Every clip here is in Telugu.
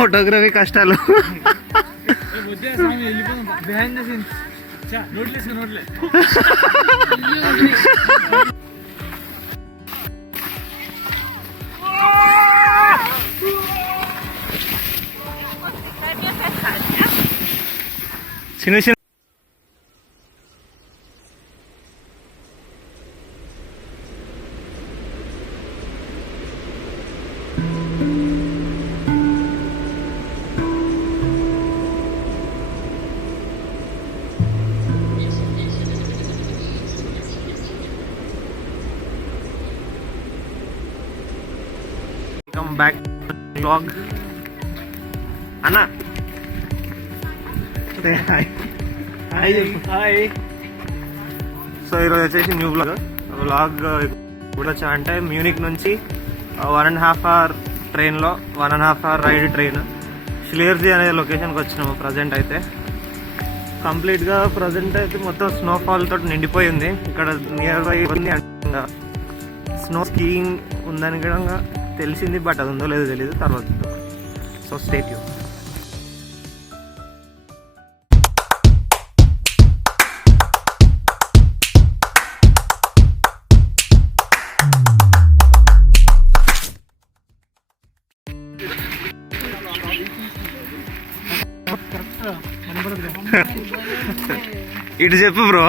ఫోటోగ్రఫీ కష్టాలు. చిన్న చిన్న వెల్కమ్ బ్యాక్ బ్లాగ్ అన్నా. హాయ్. సో ఈరోజు వచ్చేసి న్యూ వ్లాగ్ కూడా అంటే మ్యూనిక్ నుంచి 1.5 అవర్ ట్రైన్లో 1.5 అవర్ రైడ్ ట్రైన్ షిలేర్జీ అనే లొకేషన్కి వచ్చినాము. ప్రజెంట్ అయితే కంప్లీట్గా ప్రజెంట్ అయితే మొత్తం స్నోఫాల్ తోటి నిండిపోయింది. ఇక్కడ నియర్ బై స్నో స్కీయింగ్ ఉందని కూడా తెలిసింది, బట్ అది ఉందో లేదో తెలియదు తర్వాత. So stay tune. ఇటు చెప్పు బ్రో.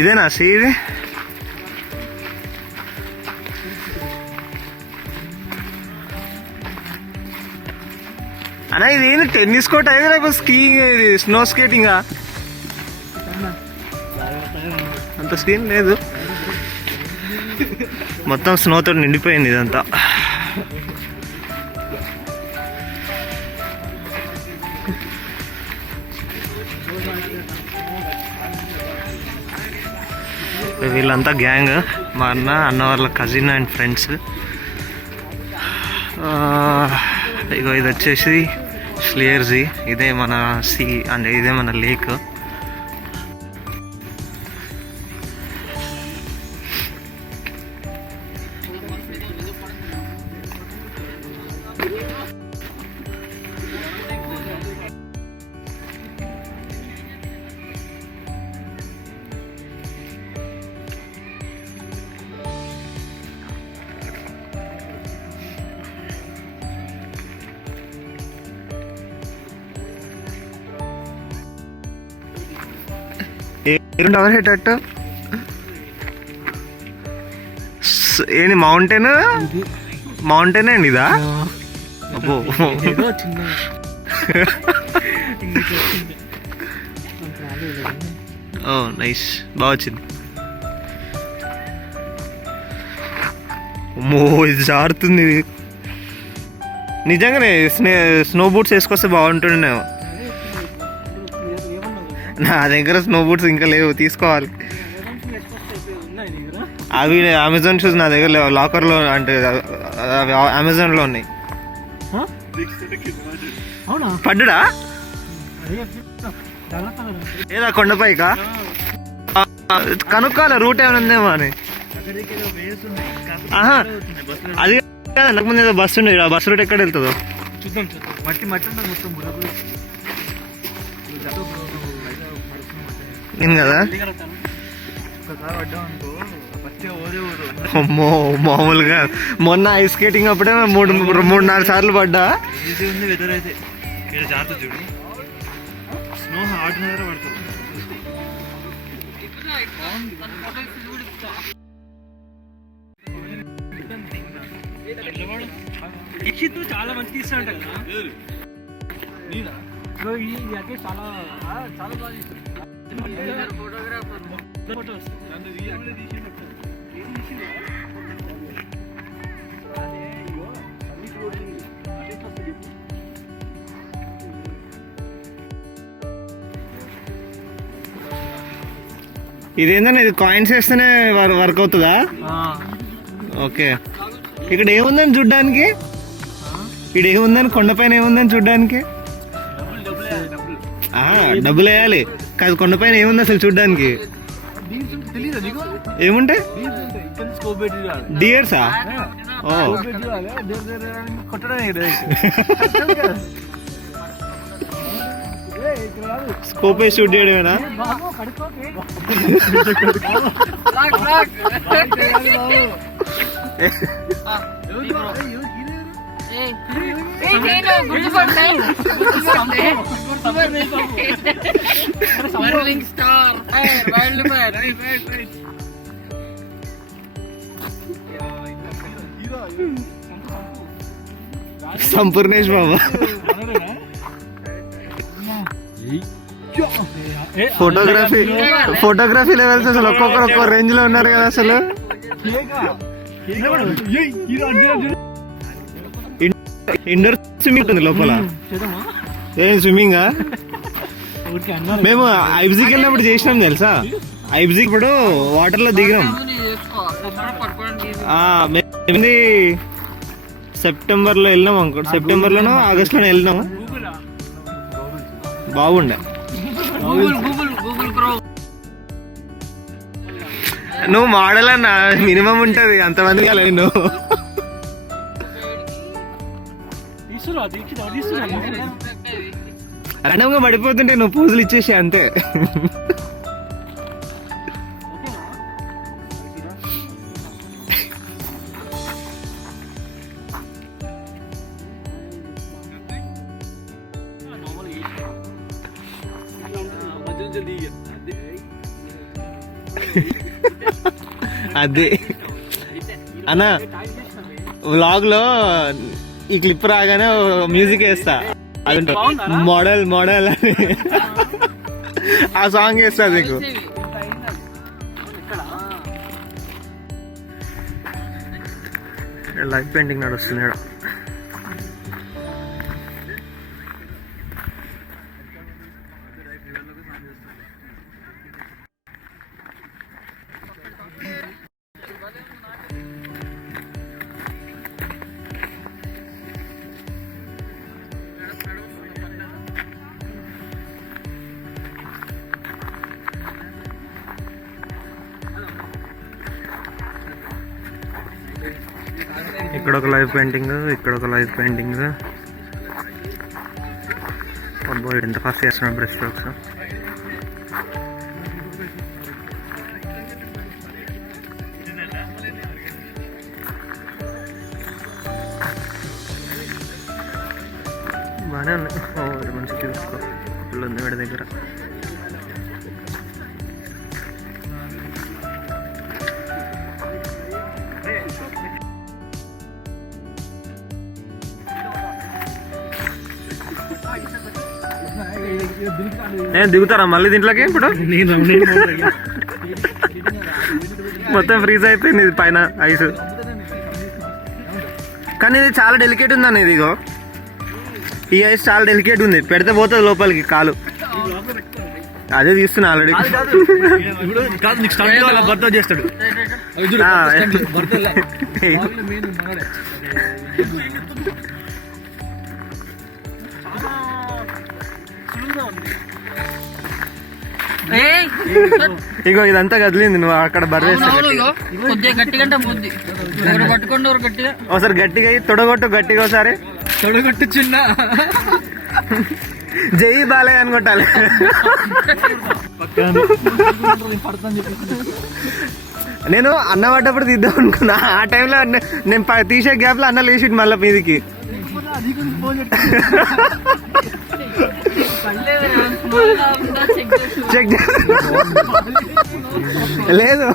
ఇదేనా ఇది? అన్నా ఇది ఏంది, టెన్నిస్ కోర్ట్ అయితే లేకపోతే స్కీయింగ్, ఇది స్నో స్కేటింగా? అంత స్కీన్ లేదు, మొత్తం స్నోతో నిండిపోయింది ఇదంతా. వీళ్ళంతా గ్యాంగ్, మా అన్న వాళ్ళ కజిన్ అండ్ ఫ్రెండ్స్. ఇగో ఇది వచ్చేసి షిలేర్జీ. ఇదే మన సీ అంటే ఇదే మన లేక్. ఎవరు హేటట్టు ఏంటి మౌంటైన్ అండి ఇదా? అబ్బో ఓ నైస్, బాగా వచ్చింది. అమ్మో ఇది జారుతుంది. నిజంగానే స్నో బూట్స్ వేసుకొస్తే బాగుంటుండే. నా దగ్గర స్నో బూట్స్ ఇంకా లేవు, తీసుకోవాలి. అవి అమెజాన్ షూస్ నా దగ్గర లేవు, లాకర్లో అంటే అమెజాన్లో ఉన్నాయి. పడ్డా ఏదా కొండపైకా? కనుక్కోవాలి రూట్ ఏమైనా ఉందేమో అని. అది నాకు ముందు ఏదో బస్సు ఉండేది, ఆ బస్సు రూట్ ఎక్కడ వెళ్తుందో చూద్దాం. ఏం కదా? అమ్మో మామూలుగా మొన్న ఐస్ స్కేటింగ్ అప్పుడే 3-4 సార్లు పడ్డా. చాలా మంచి తీస్తాంట కదా, చాలా చాలా బాగా ఇదేంటంటే ఇది కాయిన్స్ వేస్తేనే వర్క్ అవుతుందా? ఓకే. ఇక్కడ ఏముందని చూడ్డానికి? ఇక్కడ ఏముందని, కొండపైన ఏముందని చూడ్డానికి? డబ్బులు వేయాలి కాదు. కొండపైన ఏముంది అసలు చూడ్డానికి? ఏముంటాయి? డియర్సా? ఓ స్కోప్ షూట్ చేయడమేనా? సంపూర్ణేష్ బాబా ఫోటోగ్రఫీ లెవెల్స్ అసలు ఒక్కొక్కరు ఒక్కో రేంజ్ లో ఉన్నారు కదా అసలు. ఇండోర్ స్విమ్మింగ్ ఉంటుంది లోపల. ఏం స్విమ్మింగా? మేము ఐబ్జిక్ వెళ్ళినప్పుడు చేసినాం తెలుసా. ఐబ్జిక్ ఇప్పుడు వాటర్ లో దిగినాం. సెప్టెంబర్ లో వెళ్ళినాం అనుకో. సెప్టెంబర్ లోనో ఆగస్ట్ లోనో వెళ్ళినాము. బాగుండే. నువ్వు మోడల్ అన్న మినిమం ఉంటది, అంతమంది కాలే నువ్వు. రణంగా పడిపోతుంటే నువ్వు పూజలు ఇచ్చేసి అంతే. అదే అన్న వ్లాగ్ లో ఈ క్లిప్ రాగానే మ్యూజిక్ వేస్తా. అది మోడల్ మోడల్ అని ఆ సాంగ్ వేస్తా నీకు. లైవ్ పెయింటింగ్ నడుస్తుంది. ఇక్కడ ఒక లైవ్ పెయింటింగ్, ఇక్కడ ఒక లైవ్ పెయింటింగ్. ఎంత ఫాస్ట్ చేస్తున్నాడు బ్రష్ స్ట్రోక్స్. బాగానే ఉన్నాయి. మంచి చూసుకో పిల్లలు ఉంది వీడి దగ్గర. నేను దిగుతారా మళ్ళీ దీంట్లోకి? ఇప్పుడు మొత్తం ఫ్రీజ్ అయిపోయింది ఇది పైన ఐస్. కానీ ఇది చాలా డెలికేట్ ఉంది అన్న. ఇదిగో ఈ ఐస్ చాలా డెలికేట్ ఉంది. పెడితే పోతుంది లోపలికి కాలు. అదే తీస్తున్నా ఆల్రెడీ. ఇగో ఇదంతా కదిలింది. నువ్వు అక్కడ బర్వేస్తా. ఒకసారి గట్టిగా తొడగొట్టు, గట్టిగా ఒకసారి తొడగొట్టు. చిన్న జై బాలయ్య అని కొట్టాలి. నేను అన్న పడ్డప్పుడు తీద్దాం అనుకున్నా. ఆ టైంలో నేను తీసే గ్యాప్ లో అన్న లేచి మళ్ళీ మీదికి. చెక్ లేదు,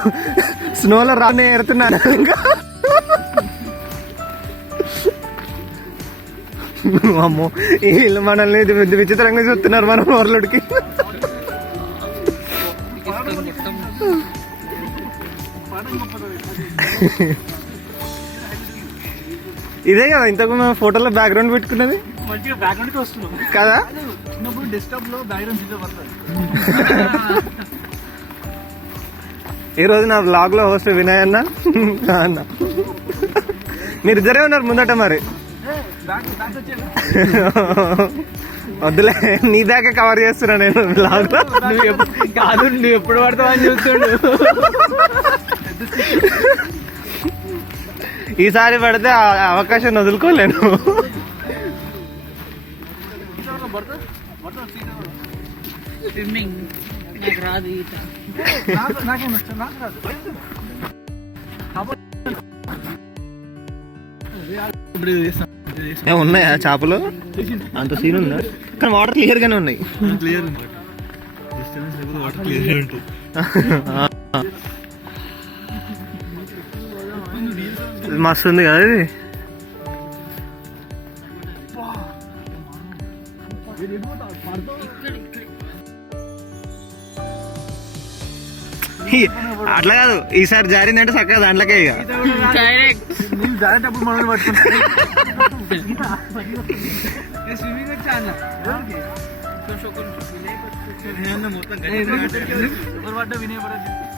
స్నోలో రానే ఎడుతున్నాను. ఇంకా అమ్మో వీళ్ళు మనల్ని విచిత్రంగా చూస్తున్నారు మన ఓవర్లోడ్కి. ఇదే కదా ఇంతకు మేము ఫోటోలో బ్యాక్గ్రౌండ్ పెట్టుకున్నది కదా. ఈ రోజు నా బ్లాగ్ లో హోస్ట్ వినయ్ అన్న అన్న. మీరిద్దరే ఉన్నారు ముందట మరి. వద్దులే, నీ దాకా కవర్ చేస్తున్నా నేను బ్లాగ్ లో. కాదు, నువ్వు ఎప్పుడు పడతావు అని చూస్తుండు. ఈసారి పడితే ఆ అవకాశం వదులుకోలేను. స్విమ్మింగ్ నాకు రాదు ఈత. ఉన్నాయా చేపలు? అంత సీన్ ఉందా? కానీ వాటర్ క్లియర్ గానే ఉన్నాయి. మస్తు ఉంది కదా ఇది. అట్లా కాదు, ఈసారి జారిందంటే చక్కగా దాంట్లోకే ఇక. జారేటప్పుడు మనం పట్టుకుంటాం. స్విమ్మింగ్ వచ్చా అన్న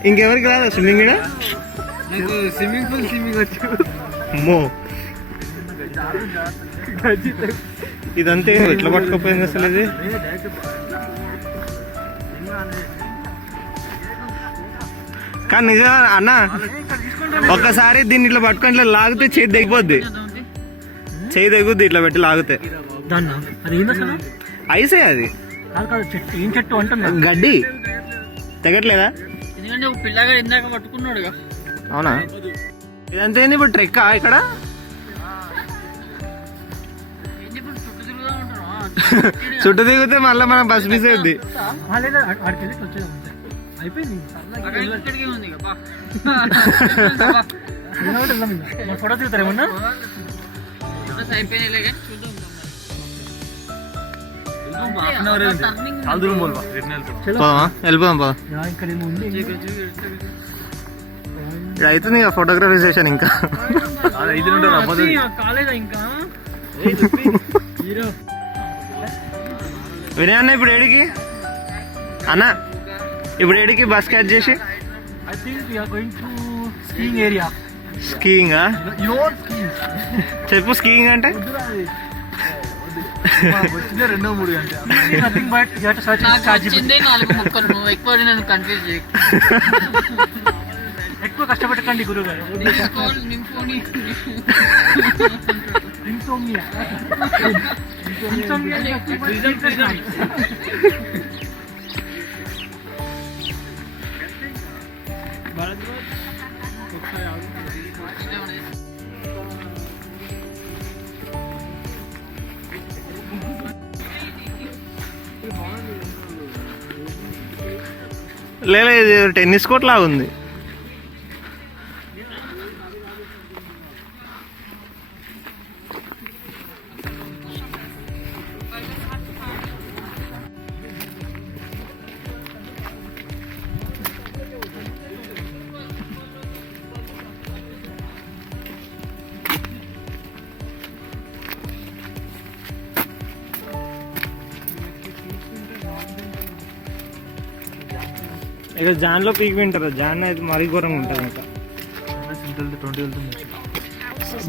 ఇంకెవరికి రాదా స్విమ్మింగ్? నాకు స్విమ్మింగ్ పూల్ స్విమ్మింగ్ వచ్చు. అమ్మో, ఇదంతే ఎట్లా పట్టుకోపోయింది అసలు ఇది? కానీ నిజంగా అన్న, ఒక్కసారి దీన్ని ఇట్లా పట్టుకొని ఇట్లా లాగితే చేయి తెగిపోద్ది. చేయి తెగుద్ది ఇట్లా పెట్టి లాగితే. ఐసే అది, గడ్డి తెగట్లేదా? ఎందుకంటే పిల్లగా ఇందాక పట్టుకున్నాడు. అవునా? ఇదంతా ఏంది ఇప్పుడు ట్రెక్కా ఇక్కడ? చుట్టూ దిగితే మళ్ళీ మనం బస్ మిస్ అయ్యింది. ఫోటో దిగుతారేమన్నా? వెళ్ళిపోదాం పద. అవుతుంది ఇక ఫోటోగ్రఫీ సెషన్. ఇంకా వినయ్ అన్న, ఇప్పుడు ఏడికి అన్న? ఇప్పుడు ఏడికి బస్ క్యాచ్ చేసి? స్కీయింగా? చెప్పు, స్కీయింగ్ అంటే? రెండో మూడు ఎక్కువ కష్టపెట్టకండి గురుగారు. లేదు, ఇది టెన్నిస్ కోర్ట్ లాగా ఉంది. ఇక జాన్లో పీక్ వింటారు. జాన్ అయితే మరీ ఘోరంగా ఉంటుంది. ఇంకా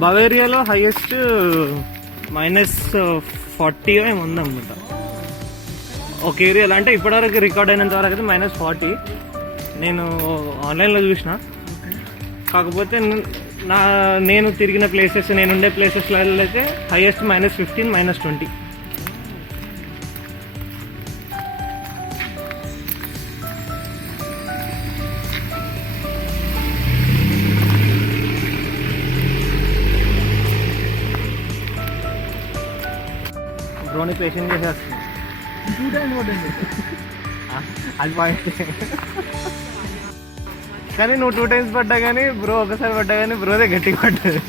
బవేరియాలో హైయెస్ట్ -40 ఏమి ఉందనుకుంటా ఒక ఏరియాలో. అంటే ఇప్పటివరకు రికార్డ్ అయినంత వరకు అయితే -40 నేను ఆన్లైన్లో చూసిన. కాకపోతే నేను తిరిగిన ప్లేసెస్, నేను ఉండే ప్లేసెస్లో అయితే హైయెస్ట్ -15, -20. డ్రోన్ పేషెంట్ చేసేస్తుంది. అది పాయింట్. కానీ నువ్వు 2 times పడ్డా కానీ బ్రో ఒకసారి పడ్డా కానీ బ్రోదే గట్టిగా పడ్డది.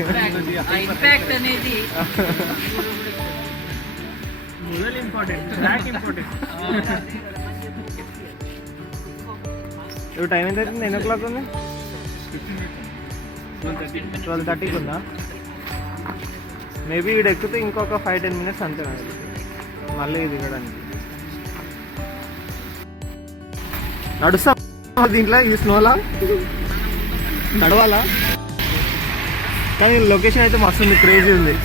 ఇప్పుడు టైం ఎంత అవుతుంది? 9 o'clock ఉంది. 12:30 ఉందా? మేబీ ఇది ఎక్కితే ఇంకొక 5-10 minutes అంతే మళ్ళీ దిగడానికి. నడుస్తా దీంట్లో ఈ స్నోలా నడవాలా? కానీ లొకేషన్ అయితే మస్తు ఉంది, క్రేజీ ఉంది.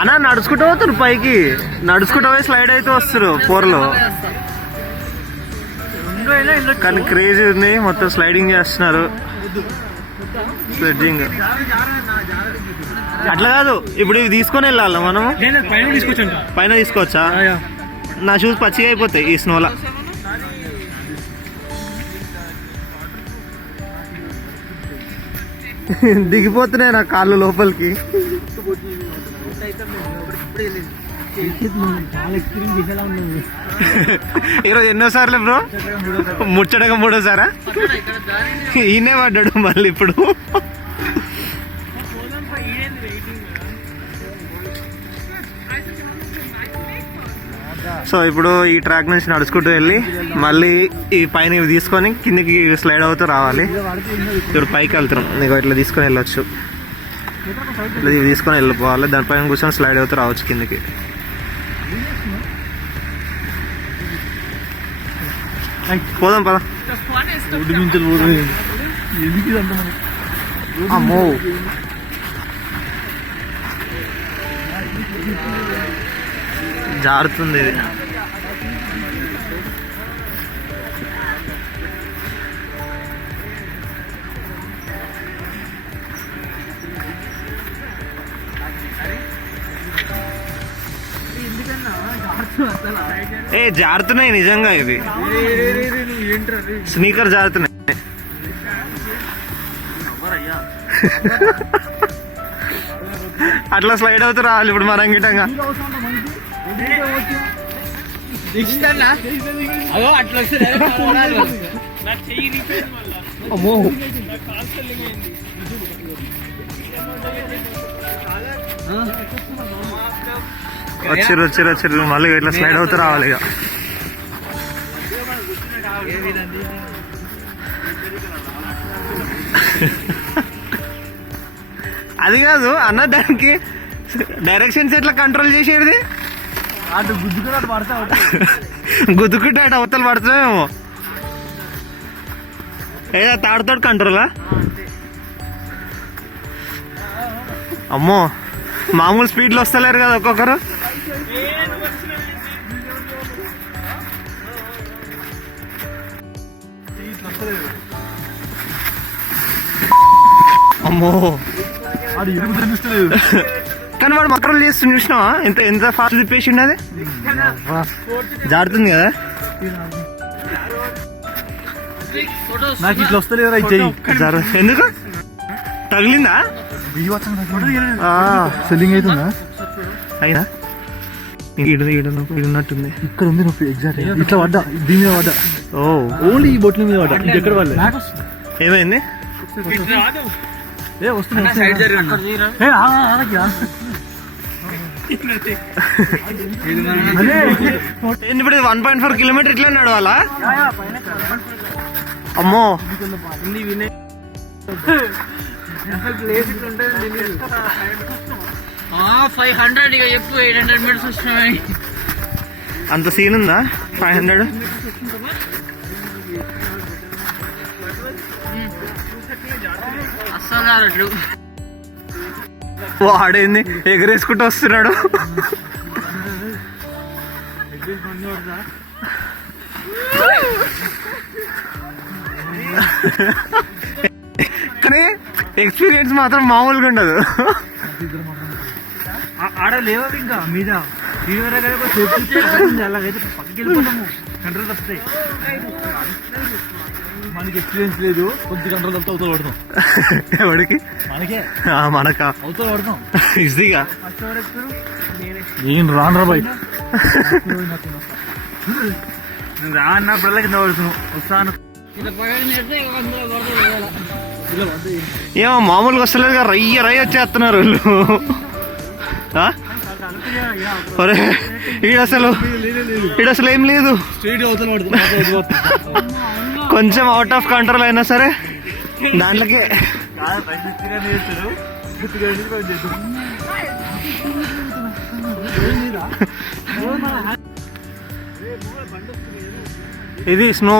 అన్నా నడుచుకుంటూ పోతారు పైకి, నడుచుకుంటూ పోయి స్లైడ్ అయితే వస్తారు పోర్లో. కానీ క్రేజీ ఉంది, మొత్తం స్లైడింగ్ చేస్తున్నారు, స్లెడ్జింగ్. అట్లా కాదు, ఇప్పుడు ఇవి తీసుకొని వెళ్ళాలా మనము? పైన తీసుకోవచ్చా? నా షూస్ పచ్చిగా అయిపోతాయి ఈ స్నోలా. దిగిపోతున్నాయి నా కాళ్ళు లోపలికి. ఈరోజు ఎన్నోసార్లు బ్రో? ముచ్చటగా మూడోసారా? ఈయనే పడ్డాడు మళ్ళీ ఇప్పుడు. సో ఇప్పుడు ఈ ట్రాక్ నుంచి నడుచుకుంటూ వెళ్ళి మళ్ళీ ఈ పైన ఇవి తీసుకొని కిందికి స్లైడ్ అవుతూ రావాలి. ఇప్పుడు పైకి వెళ్తున్నాం, నీకు ఇట్లా తీసుకొని వెళ్ళొచ్చు, ఇట్లా ఇవి తీసుకొని వెళ్ళిపోవాలి, దానిపైన కూర్చొని స్లైడ్ అవుతూ రావచ్చు కిందికి. పోదాం పదా. అమ్మో జారుతుంది ఇది. ఏ జారుతున్నాయి నిజంగా, ఇవి స్నీకర్ జారుతున్నాయి. అట్లా స్లైడ్ అవుతూ రావాలి ఇప్పుడు మనం గిట్టంగా. అమ్మో వచ్చిర్రు మళ్ళీ ఇట్లా స్లైడ్ అవుతూ రావాలి ఇక. అది కాదు అన్న, దానికి డైరెక్షన్స్ ఎట్లా కంట్రోల్ చేసేది? గుద్దుకుంటే అటు అవతలు పడుతున్నామేమో. ఏదో తాడుతో కంట్రోలా? అమ్మో మామూలు స్పీడ్లో వస్తలేరు కదా ఒక్కొక్కరు. అమ్మో కానీ వాడు మక్కలు చేస్తుంది చూసినావా? ఎంత ఫాస్ట్ తిప్పేసిండు, అది జారుతుంది కదా. నాకు ఇట్లా వస్తలేదు ఎందుకు తగిలిందా? సెల్లింగ్ అవుతుందా? అయినా ఈడున్నట్టుంది. ఇక్కడ ఉంది నొప్పి ఎగ్జాక్ట్. ఇట్లా పడ్డా, దీని మీద పడ్డా. ఓ ఓన్లీ ఈ బొట్ల మీద పడ్డా, ఇంకెక్కడ పడలేదు. ఏమైంది? ఏ వస్తున్నా ఇప్పుడు 1.4 కిలోమీటర్ ఇట్లా నడవాలా? అమ్మో 500 ఇక చెప్పు. 800 మీటర్స్ వచ్చినాయి. అంత సీన్ ఉందా? 500 అస్సలు రాదు. వాడేంది ఎగరేసుకుంటూ వస్తున్నాడు. కానీ ఎక్స్పీరియన్స్ మాత్రం మామూలుగా ఉండదు. ఆడ లేవా ఇంకా మీద అలాగైతే పక్కకి వెళ్ళిపోతాము. కంట్రోల్ వస్తాయి. మనకి ఎక్స్పీరియన్స్ లేదు, కొద్ది కంట్రోల్ వస్తే అవుతా పడతాం. ఎవడికి? మనకే. మనకా? అవుతా పడతాం ఈజీగా. నేను రాను రా బయట. రా అన్నప్పుడల్లా కింద పడుతున్నావు. వస్తాను. ఏమో మామూలుగా వస్తలేదు కదా, రయ్య వచ్చేస్తున్నారు వాళ్ళు. ఈడసలు ఏం లేదు, కొంచెం అవుట్ ఆఫ్ కంట్రోల్ అయినా సరే దాంట్లోకే. ఇది స్నో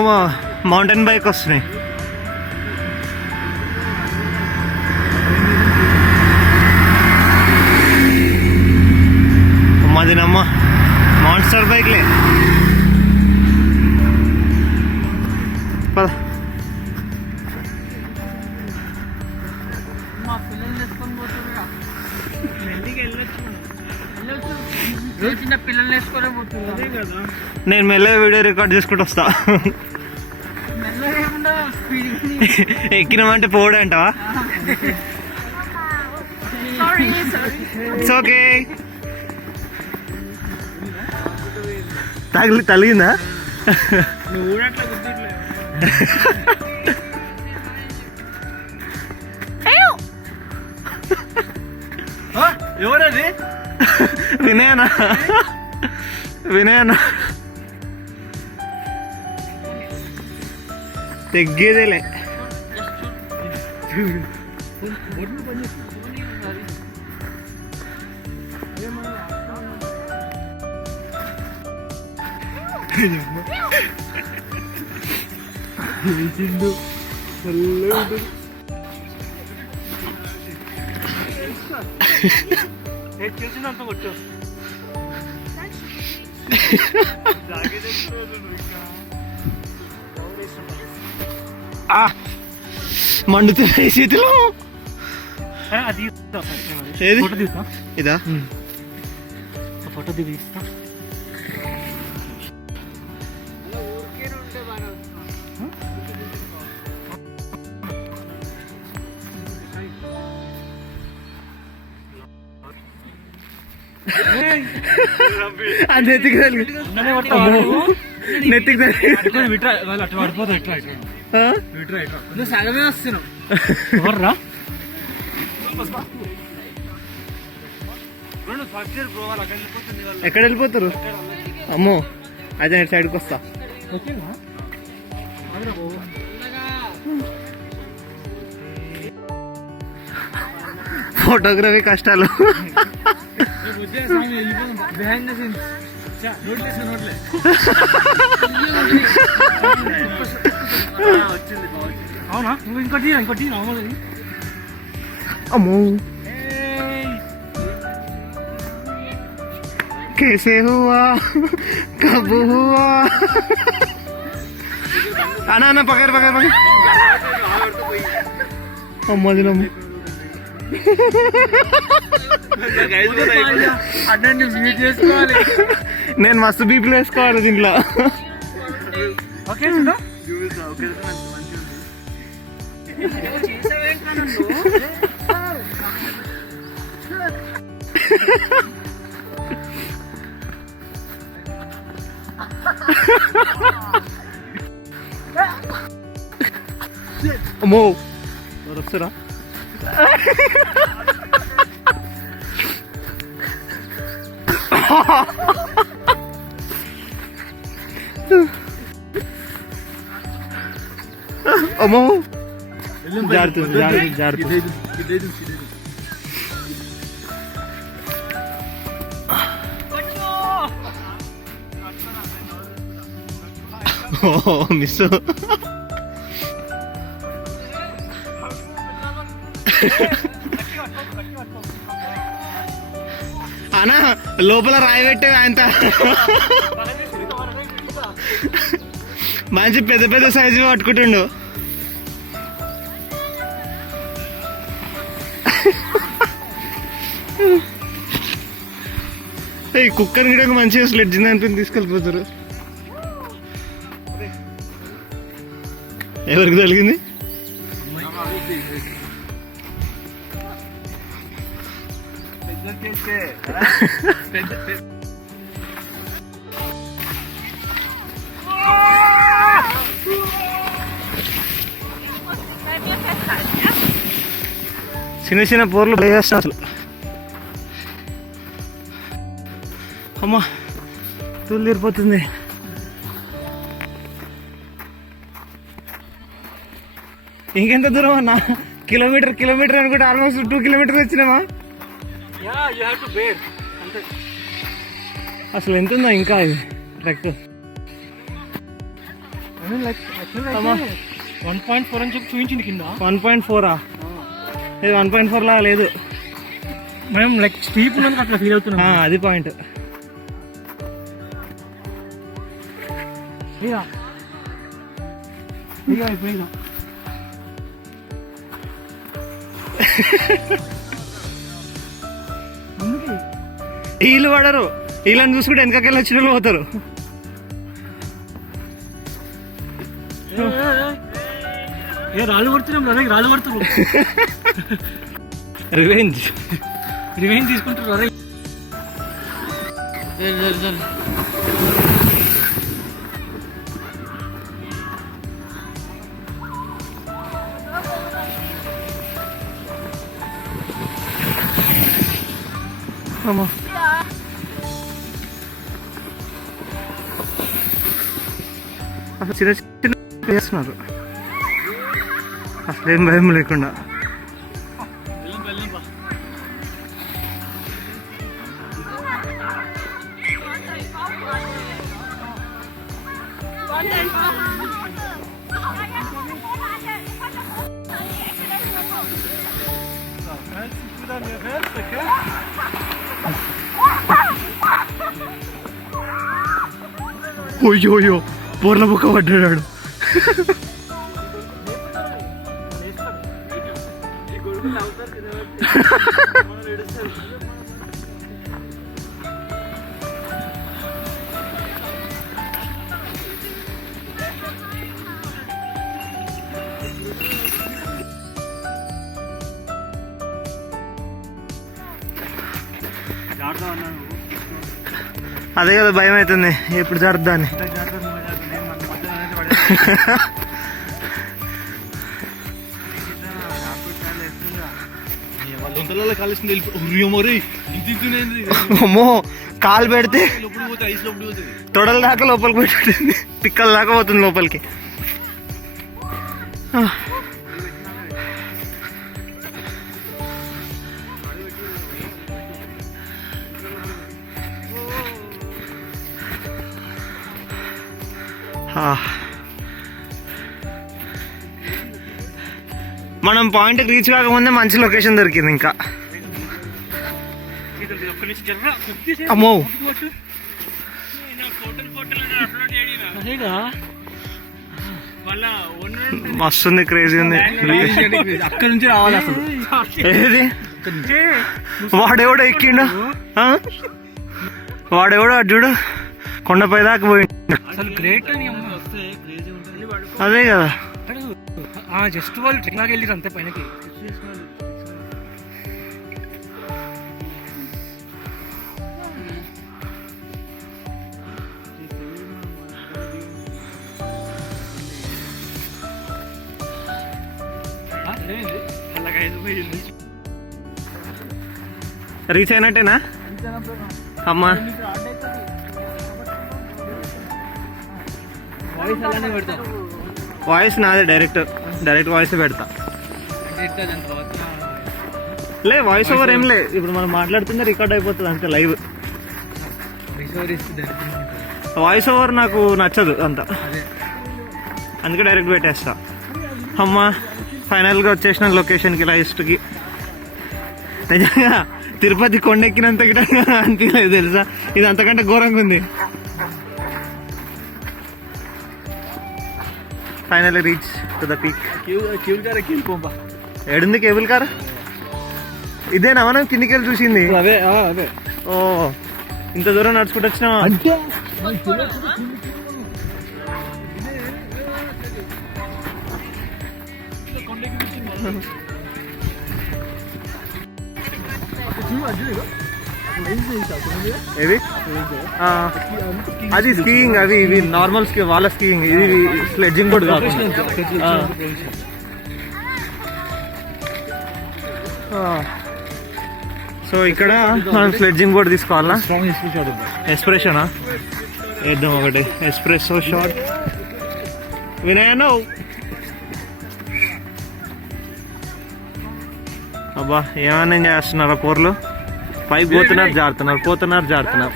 మౌంటైన్ బైక్ వస్తున్నాయి. చిన్న పిల్లల్ని వేసుకొని పోతున్నారు. అదే కదా. నేను మెల్లగా వీడియో రికార్డ్ చేసుకుంటూ వస్తా. మెల్లగా ఏమన్నా స్పీడ్ ఎక్కినామంటే పోవడంటావా? It's okay. తగిలిందా? నువ్వు ఊడట్లే గుర్తిట్లే. ఎవరది? వినయనా? వినయనా తెగ్గేదేలే. చేసినంత కొట్టు. మండుతున్నాయి చేతిలో. అది ఏది? ఫోటో తీస్తా. ఇదా? ఫోటో తీస్తా. నెత్తికి తగిలి. నెత్తికి తగిలి. అట్లా పడిపోతా. ఎట్లా నువ్వు సగమే వస్తున్నావు. ఎవర్రా? ఎక్కడ వెళ్ళిపోతారు? అమ్మో అయితే నేను సైడ్కి వస్తా. ఫోటోగ్రఫీ కష్టాలు. బిహైండ్ ద సీన్స్ అవునా? నువ్వు ఇంకోటి నార్మల్. అమ్మో कैसे हुआ कब हुआ. అన్నా అన్న పకర్ పకర్ పకర్. అమ్మ దినమ్మ. అన్నీ మ్యూట్ చేసుకోవాలి. నేను మస్తు బీపీలు వేసుకోవాలి దీంట్లో. ఓకే అమ్మో వస్తారా? అమ్మో జారుతుంది జారుతుంది జారుతుంది. మిస్. అన్నా లోపల రాయి పెట్టే అంత మంచి పెద్ద పెద్ద సైజు పట్టుకుంటుండు. కుక్కర్ గిడకు మంచిగా స్లెడ్జ్ దానిపైన తీసుకెళ్ళిపోతారు. ఎవరికి తగిలింది? చిన్న చిన్న పోర్లు ప్లే చేస్తా అసలు. అమ్మా తూలు తీరిపోతుంది. ఇంకెంత దూరం అన్నా? కిలోమీటర్ అనుకుంటే ఆల్మోస్ట్ 2 కిలోమీటర్స్ వచ్చినామా? అసలు ఎంత ఉందో ఇంకా ఇది ట్రెక్. 1.4 అని చెప్పి చూపించింది కింద. 1.4 ఇది 1.4 లా లేదు. మేము లైక్ స్టీప్ ఉన్నందుకు అట్లా ఫీల్ అవుతున్నాం. అది పాయింట్. వీళ్ళు పడరు. వీళ్ళని చూసుకుంటే వెనకకెళ్ళి వచ్చిన వాళ్ళు పోతారు. రాళ్ళు కొడుతున్నాం అదే రాళ్ళు కొడుతున్నారు. రివెంజ్ తీసుకుంటారు అదే. అమ్మా అసలు చిన్న చిన్న చేస్తున్నారు అసలేం భయం లేకుండా. ఓయ్యో పూర్ణ బుక్క పడ్డాడు. అదే కదా భయం అవుతుంది ఎప్పుడు జరుగుద్దా అని. అమ్మో కాలు పెడితే తొడల దాకా లోపలికి పెట్టింది, పిక్కల దాకా పోతుంది లోపలికి. మనం పాయింట్కి రీచ్ కాకముందే మంచి లొకేషన్ దొరికింది. ఇంకా అమ్మో మస్తుంది, క్రేజీ ఉంది. అక్కడ నుంచి రావాలి అసలు. ఏది వాడెవడో ఎక్కిండు, వాడెవడో అటు చూడు కొండపై దాకా పోయిండు. అసలు గ్రేట్ అని అదే కదా, జస్ట్ వాళ్ళు ట్రెక్లాగా వెళ్ళారు అంతే పైనకి. రీచ్ అయినట్టేనా అమ్మా? వాయిస్ నాదే, డైరెక్ట్ వాయిస్ పెడతా. లే వాయిస్ ఓవర్ ఏం లే, ఇప్పుడు మనం మాట్లాడుతుంటే రికార్డ్ అయిపోతుంది అంతే లైవ్. వాయిస్ ఓవర్ నాకు నచ్చదు అంత, అందుకే డైరెక్ట్ పెట్టేస్తా. అమ్మా ఫైనల్గా వచ్చేసిన లొకేషన్కి, లాస్ట్కి. నిజంగా తిరుపతి కొండెక్కినంత గిట అనిపించలేదు తెలుసా, ఇది అంతకంటే ఘోరంగా ఉంది. Finally reach to the peak. ఏడుంది కేబుల్ కార్? ఇదేనా మనం కిందికి వెళ్ళి చూసింది? ఓ ఇంత దూరం నడుచుకుంటూ వచ్చినా. ఏది అది స్కీయింగ్, అవి ఇవి నార్మల్ స్కీ, వాళ్ళ స్కీయింగ్, ఇది స్లెడ్జింగ్ బోర్డు కాకుండా. సో ఇక్కడ మనం స్లెడ్జింగ్ బోర్డు తీసుకోవాలా? ఎస్ప్రెషనా వేద్దాం ఒకటి, ఎస్ప్రెస్సో షాట్. వినయనో అబ్బా ఏమన్నా చేస్తున్నారా పోర్లు? పైకి పోతున్నారు జారుతున్నారు.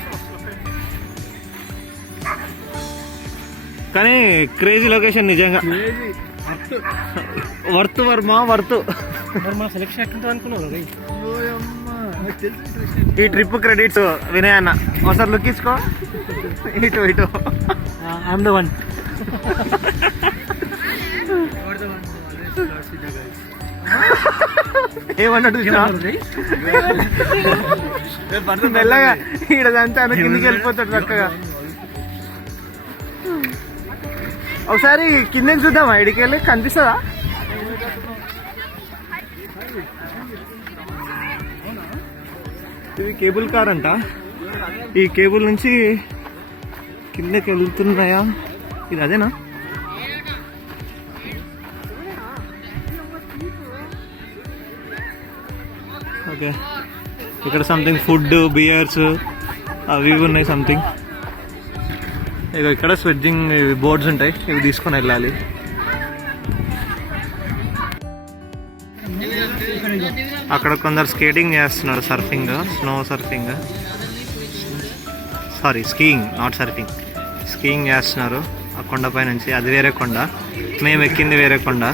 కానీ క్రేజీ లొకేషన్ నిజంగా. Worth Varma worth. ఈ ట్రిప్ క్రెడిట్స్ వినయ్ అన్న. ఒకసారి లుక్ ఇచ్చుకో, ఇటు ఏమన్నట్టు మెల్లగా ఈడదంతా కిందికి వెళ్ళిపోతాడు చక్కగా. ఒకసారి కిందకి చూద్దామా? ఇడికి వెళ్ళి కనిపిస్తుందా? ఇది కేబుల్ కార్ అంట. ఈ కేబుల్ నుంచి కిందకి వెళ్తున్నాయా? ఇది అదేనా? ఓకే, ఇక్కడ సంథింగ్ ఫుడ్, బియర్స్ అవి ఉన్నాయి సంథింగ్. ఇక ఇక్కడ స్వెడ్జింగ్ బోర్డ్స్ ఉంటాయి, ఇవి తీసుకొని వెళ్ళాలి. అక్కడ కొందరు స్కేటింగ్ చేస్తున్నారు, surfing, snow surfing, sorry skiing, not surfing, skiing చేస్తున్నారు ఆ కొండపై నుంచి. అది వేరే కొండ, మేము ఎక్కింది వేరే కొండ.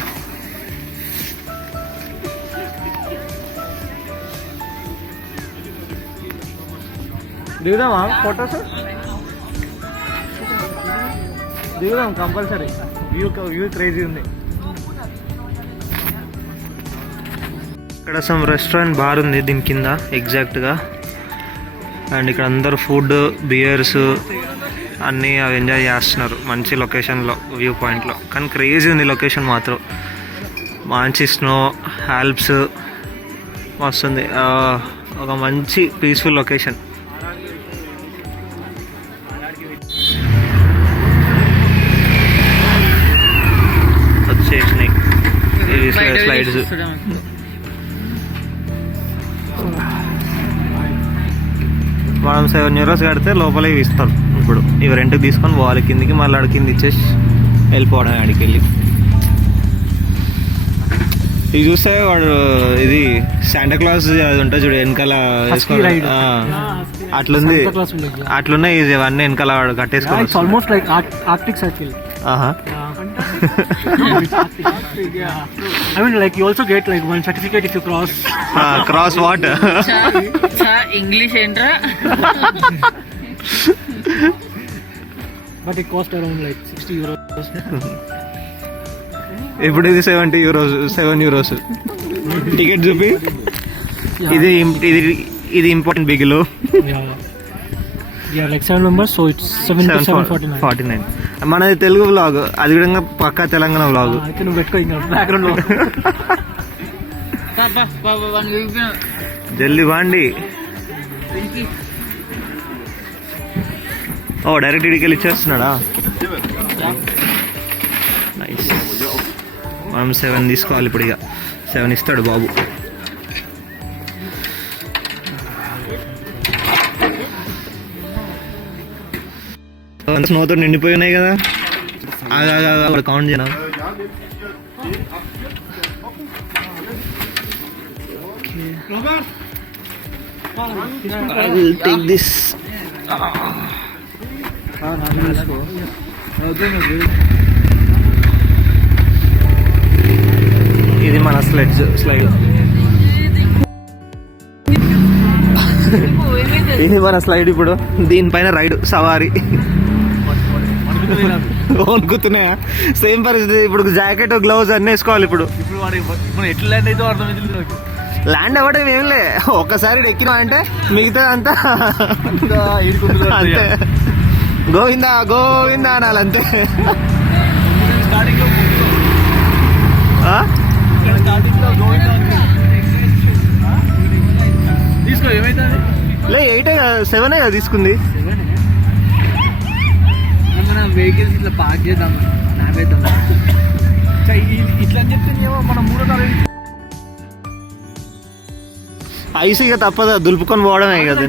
దిగుదామా ఫొటోస్? దిగుదాం కంపల్సరీ. వ్యూ క్రేజీ ఉంది. ఇక్కడ సమ్ రెస్టారెంట్ బార్ ఉంది దీని కింద ఎగ్జాక్ట్గా. అండ్ ఇక్కడ అందరు ఫుడ్, బియర్స్ అన్నీ అవి ఎంజాయ్ చేస్తున్నారు మంచి లొకేషన్లో, వ్యూ పాయింట్లో. కానీ క్రేజీ ఉంది లొకేషన్ మాత్రం. మంచి స్నో, ఆల్ప్స్ వస్తుంది. ఒక మంచి పీస్ఫుల్ లొకేషన్. వచ్చేసినాయి ఇవి స్లైడ్స్. మనం €7 కడితే లోపల ఇవి ఇస్తారు. ఇప్పుడు ఇవి రెంట్కి తీసుకొని పోవాలి కిందికి, మళ్ళీ ఆడ కింద ఇచ్చేసి వెళ్ళిపోవడం ఆడికి వెళ్ళి. ఇది చూస్తే వాడు ఇది శాంటాక్లాస్ అది ఉంటుంది చూడు వెనకాల వేసుకొని, అట్లుంది. అట్లున్నాయి ఇవన్నీ వెనకాల వాడు కట్టేసుకోవాలి. Almost like Arctic Circle. I mean, like you also get like one certificate if you cross. Cross what? English entra. But it cost around like €60. ఇప్పుడు ఇది €7 టికెట్ చూపి. ఇది ఇది important బిగిలో. Yeah, like 7 members, so it's 749. మనది తెలుగు వ్లాగ్, అది కూడా పక్కా తెలంగాణ వ్లాగ్. అయితే నువ్వు పెట్టుకో ఇంకా బ్యాక్గ్రౌండ్ లో. జల్దీ బాండి. ఓ డైరెక్ట్ ఇడికి వెళ్ళి ఇచ్చేస్తున్నాడా? నైస్. మనం 7 తీసుకోవాలి ఇప్పుడు. ఇక 7 ఇస్తాడు బాబు. స్నోతో నిండిపోయి ఉన్నాయి కదా, అక్కడ కౌంట్ చేయనా? Take this. ఇది మన స్లైడ్. ఇది మన స్లైడ్. ఇప్పుడు దీనిపైన రైడ్, సవారీ. వణుకుతున్నాయా? సేమ్ పరిస్థితి. ఇప్పుడు జాకెట్, గ్లౌజ్ అన్నీ వేసుకోవాలి. ఇప్పుడు ఎట్లా ల్యాండ్ అయితే అర్థం. ల్యాండ్ అవ్వడం ఏం లే, ఒక్కసారి ఎక్కినా అంటే మిగతా అంతా అంతే. గోవిందా గోవిందా అనాలి అంతే. తీసుకో ఏమైతే లే 8 7 కదా తీసుకుంది. వెహికల్స్ ఇట్లా పార్క్ చేద్దాం, నాపేద్దాం ఇట్లా అని చెప్తే మనం 3వ తారీఖు ఐస్ ఇక తప్పదు, దులుపుకొని పోవడమే కదా.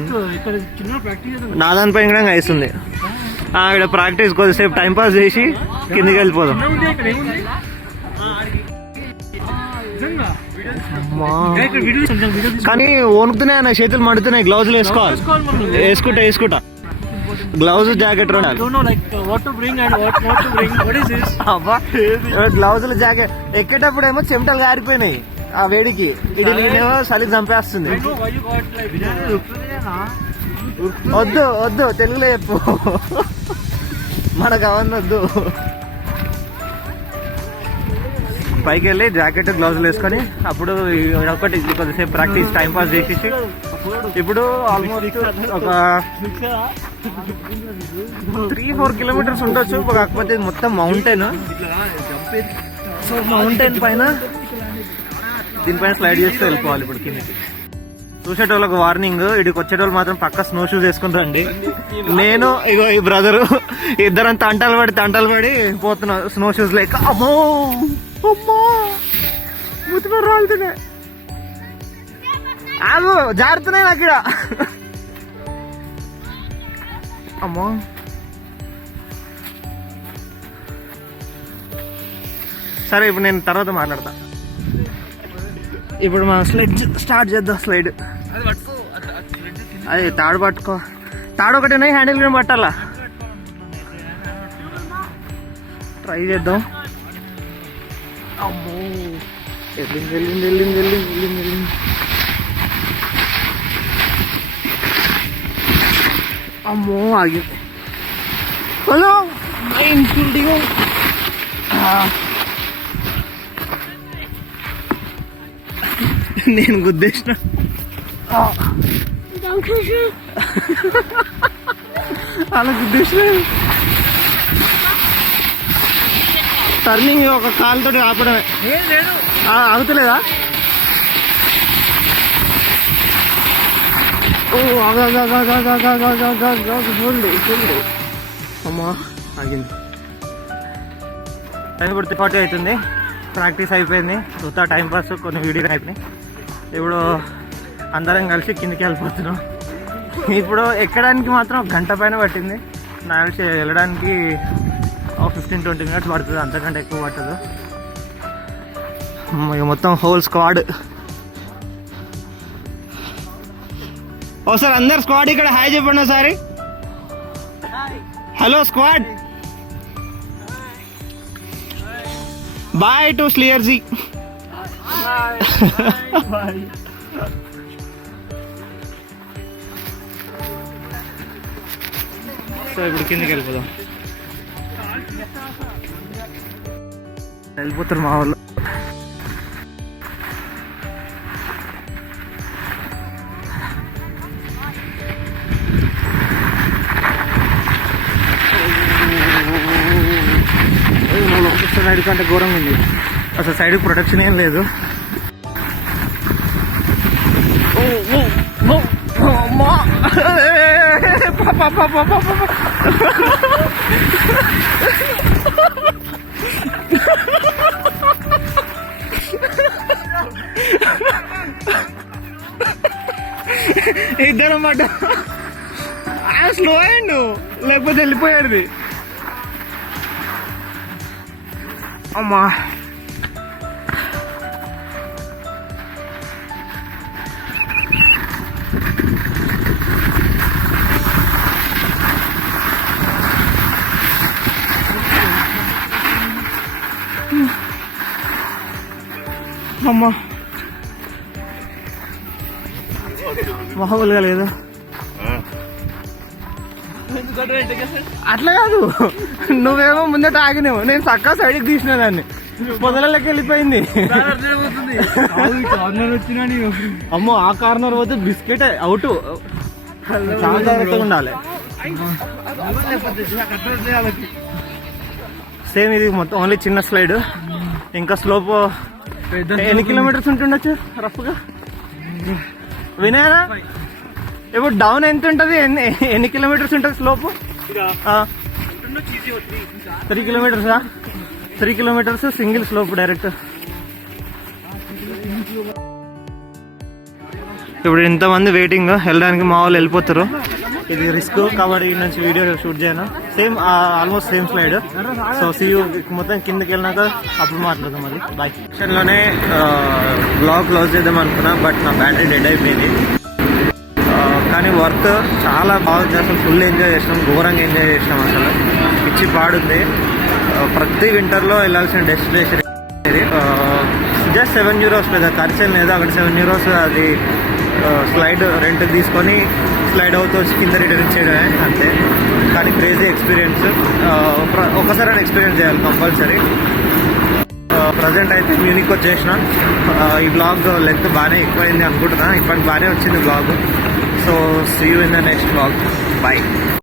నా దానిపైన కూడా ఐస్ ఉంది. ఇక్కడ ప్రాక్టీస్ కొద్దిసేపు టైం పాస్ చేసి కిందికి వెళ్ళిపోదాం. కానీ వణుకుతున్నాయి నా చేతులు, మండుతున్నాయి. గ్లౌజులు వేసుకోవాలి. వేసుకుంటా గ్లౌజ్, జాకెట్ గ్లౌజులు, జాకెట్. ఎక్కేటప్పుడు ఏమో చెమటలు గారిపోయినాయి ఆ వేడికి. ఇది నేనేమో చలికి చంపేస్తుంది. వద్దు తెలుగులో చెప్పు, మనకు అవన్నీ వద్దు. పైకి వెళ్ళి జాకెట్ గ్లౌజులు వేసుకొని అప్పుడు ఒకటి కొద్దిసేపు ప్రాక్టీస్ టైం పాస్ చేసేసి ఇప్పుడు ఆల్మోస్ట్ ఒక 3-4 కిలోమీటర్స్ ఉండొచ్చు. కాకపోతే ఇది మొత్తం మౌంటైన్. సో మౌంటైన్ పైన దీనిపైన స్లైడ్ చేస్తూ వెళ్ళిపోవాలి ఇప్పుడు కిందకి. చూసేటోళ్ళకి వార్నింగ్, ఇడికి వచ్చేటోళ్ళు మాత్రం పక్క స్నో షూస్ వేసుకుని రండి. నేను ఇగో ఈ బ్రదరు ఇద్దరం తంటలు పడి పోతున్నా స్నో షూస్ లేక. అమ్మో అమ్మో ముత్తిమ రాలుతున్నాయి, ఆగు జారుతున్నాయి నాకు ఇక్కడ. అమ్మో సరే ఇప్పుడు నేను తర్వాత మాట్లాడతా. ఇప్పుడు మనం స్లెడ్ స్టార్ట్ చేద్దాం. స్లైడ్ అది తాడు పట్టుకో, తాడు ఒకటేనా హ్యాండిల్ కూడా పట్టాలా? ట్రై చేద్దాం. అమ్మో వెళ్ళింది. అమ్మో ఆగింది. హలో నేను గుద్దేసిన. అలా గుద్దేసిన. టర్నింగ్ ఒక కాలుతో ఆపడమే. ఆగుతలేదా? ఓ అమ్మా ఆగింది. టైం ఇప్పుడు 3:40 అవుతుంది. ప్రాక్టీస్ అయిపోయింది, చూస్తా టైం పాస్ కొన్ని వీడియోలు అయిపోయినాయి. ఇప్పుడు అందరం కలిసి కిందికి వెళ్ళిపోతున్నాం. ఇప్పుడు ఎక్కడానికి మాత్రం 1 గంట పైన పట్టింది. నాకు తెలిసి వెళ్ళడానికి 15-20 మినిట్స్ పడుతుంది, అంతకంటే ఎక్కువ పట్టదు. ఇక మొత్తం హోల్ స్క్వాడ్. ఒకసారి అందరు స్క్వాడ్ ఇక్కడ హాయ్ చెప్పండి ఒకసారి. హలో స్క్వాడ్, బాయ్ టు స్లియర్జీ. సో ఇప్పుడు కిందకి వెళ్ళిపోదాం. వెళ్ళిపోతారు మా వాళ్ళు. సైడ్ కంటే ఘోరంగా ఉంది అసలు. సైడ్ ప్రొటెక్షన్ ఏం లేదు. ఇద్దరన్నమాట. స్లో అయ్యండు, లేకపోతే వెళ్ళిపోయాడు. అమ్మా అమ్మా మామూలుగా లేదు. అట్లా కాదు, నువ్వేమో ముందట ఆగినావు, నేను చక్కగా సైడ్కి తీసిన దాన్ని, పొదలకి వెళ్ళిపోయింది. అమ్మో ఆ కార్నర్ పోతే బిస్కెట్ అవుట్. చాలా జాగ్రత్తగా ఉండాలి. సేమ్ ఇది మొత్తం ఓన్లీ చిన్న స్లైడ్. ఇంకా స్లోప్ ఎన్ని కిలోమీటర్స్ ఉంటుండొచ్చు రఫ్గా వినయనా? ఇప్పుడు డౌన్ ఎంత ఉంటుంది, ఎన్ని కిలోమీటర్స్ ఉంటుంది slope? 3 కిలోమీటర్సా? 3 kilometres single slope direct. ఇప్పుడు ఇంతమంది వెయిటింగ్, వెళ్ళడానికి మా వాళ్ళు వెళ్ళిపోతారు. ఇది రిస్క్ కాబట్టి నుంచి వీడియో షూట్ చేయను. Same almost same slide. So see you మొత్తం కిందకి వెళ్ళినాక అప్పుడు మాట్లాడదాం. మళ్ళీ బాయ్. సెక్షన్లోనే బ్లాగ్ క్లోజ్ చేద్దాం అనుకున్నా, బట్ నా బ్యాటరీ డెడ్ అయిపోయింది. కానీ వర్క్ చాలా బాగుంది. అసలు ఫుల్ ఎంజాయ్ చేసినాం, ఘోరంగా ఎంజాయ్ చేసినాం. అసలు పిచ్చి పాడుంది. ప్రతి వింటర్లో వెళ్ళాల్సిన డెస్టినేషన్ ఇది. జస్ట్ €7 లేదా ఖర్చు ఏం లేదు. అక్కడ €7 అది స్లైడ్ రెంట్ తీసుకొని స్లైడ్ అవుతూ వచ్చి కింద రిటర్న్ చేయడమే అంతే. కానీ క్రేజీ ఎక్స్పీరియన్స్. ఒకసారి ఎక్స్పీరియన్స్ చేయాలి కంపల్సరీ. ప్రజెంట్ అయితే మ్యూనిక్ వచ్చేసిన. ఈ బ్లాగ్ లెంత్ బాగానే ఎక్కువైంది అనుకుంటున్నా. ఇప్పటికి బాగానే వచ్చింది blog. So see you in the next blog. Bye.